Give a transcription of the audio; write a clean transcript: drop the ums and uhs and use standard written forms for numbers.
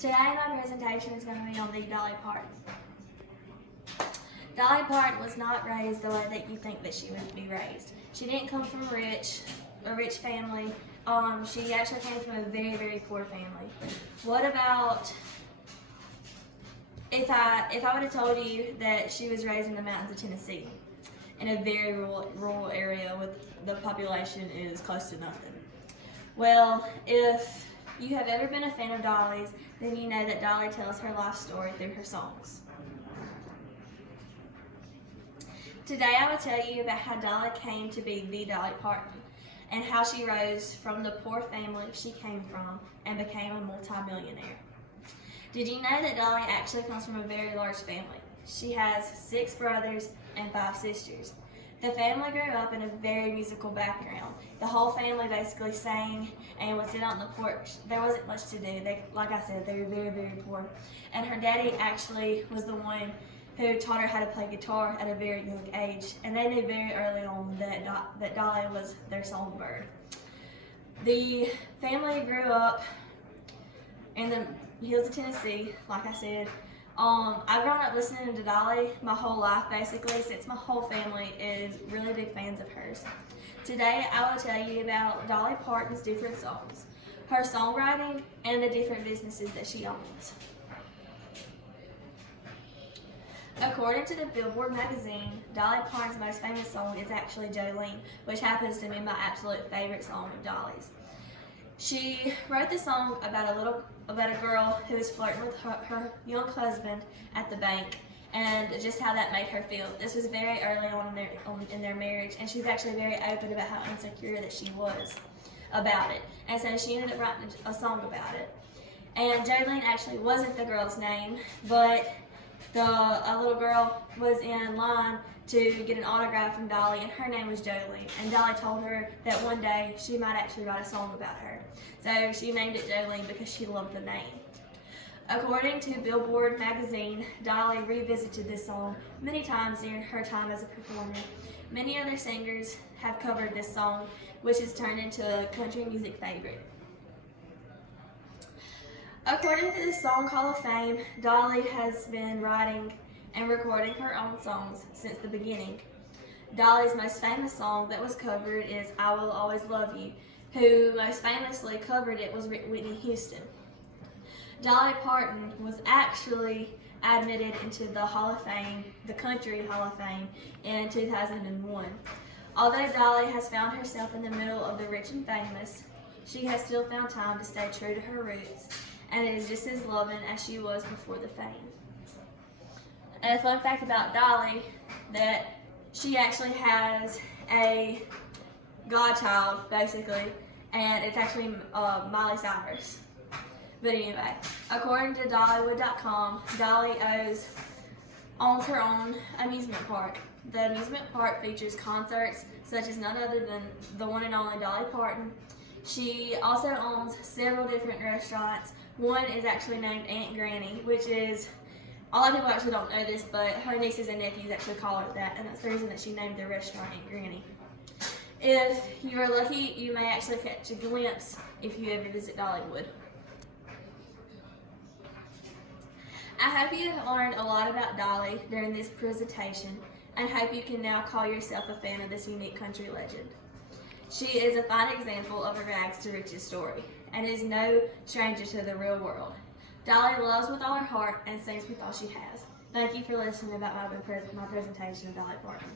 Today my presentation is going to be on the Dolly Parton. Dolly Parton was not raised the way that you think that she would be raised. She didn't come from a rich family. She actually came from a very, very poor family. What about if I would have told you that she was raised in the mountains of Tennessee, in a very rural area with the population is close to nothing? Well, if you have ever been a fan of Dolly's, then you know that Dolly tells her life story through her songs. Today I will tell you about how Dolly came to be the Dolly Parton and how she rose from the poor family she came from and became a multi-millionaire. Did you know that Dolly actually comes from a very large family? She has 6 brothers and 5 sisters. The family grew up in a very musical background. The whole family basically sang and would sit out on the porch. There wasn't much to do. Like I said, they were very, very poor. And her daddy actually was the one who taught her how to play guitar at a very young age. And they knew very early on that Dolly was their songbird. The family grew up in the hills of Tennessee, like I said. I've grown up listening to Dolly my whole life, basically, since my whole family is really big fans of hers. Today, I will tell you about Dolly Parton's different songs, her songwriting, and the different businesses that she owns. According to the Billboard magazine, Dolly Parton's most famous song is actually Jolene, which happens to be my absolute favorite song of Dolly's. She wrote the song about a girl who was flirting with her young husband at the bank, and just how that made her feel. This was very early on in their marriage, and she's actually very open about how insecure that she was about it. And so she ended up writing a song about it. And Jolene actually wasn't the girl's name, but a little girl was in line to get an autograph from Dolly, and her name was Jolene. And Dolly told her that one day she might actually write a song about her. So she named it Jolene because she loved the name. According to Billboard magazine, Dolly revisited this song many times during her time as a performer. Many other singers have covered this song, which has turned into a country music favorite. According to the Song Hall of Fame, Dolly has been writing and recording her own songs since the beginning. Dolly's most famous song that was covered is I Will Always Love You. Who most famously covered it was Whitney Houston. Dolly Parton was actually admitted into the Hall of Fame, the Country Hall of Fame, in 2001. Although Dolly has found herself in the middle of the rich and famous, she has still found time to stay true to her roots and is just as loving as she was before the fame. And a fun fact about Dolly, that she actually has a godchild, basically, and it's actually Miley Cyrus. But anyway, according to Dollywood.com, Dolly owns her own amusement park. The amusement park features concerts such as none other than the one and only Dolly Parton. She also owns several different restaurants. One is actually named Aunt Granny, which is, a lot of people actually don't know this, but her nieces and nephews actually call her that, and that's the reason that she named their restaurant Aunt Granny. If you are lucky, you may actually catch a glimpse if you ever visit Dollywood. I hope you have learned a lot about Dolly during this presentation, and hope you can now call yourself a fan of this unique country legend. She is a fine example of a rags to riches story, and is no stranger to the real world. Dolly loves with all her heart and sings with all she has. Thank you for listening about my presentation of Dolly Parton.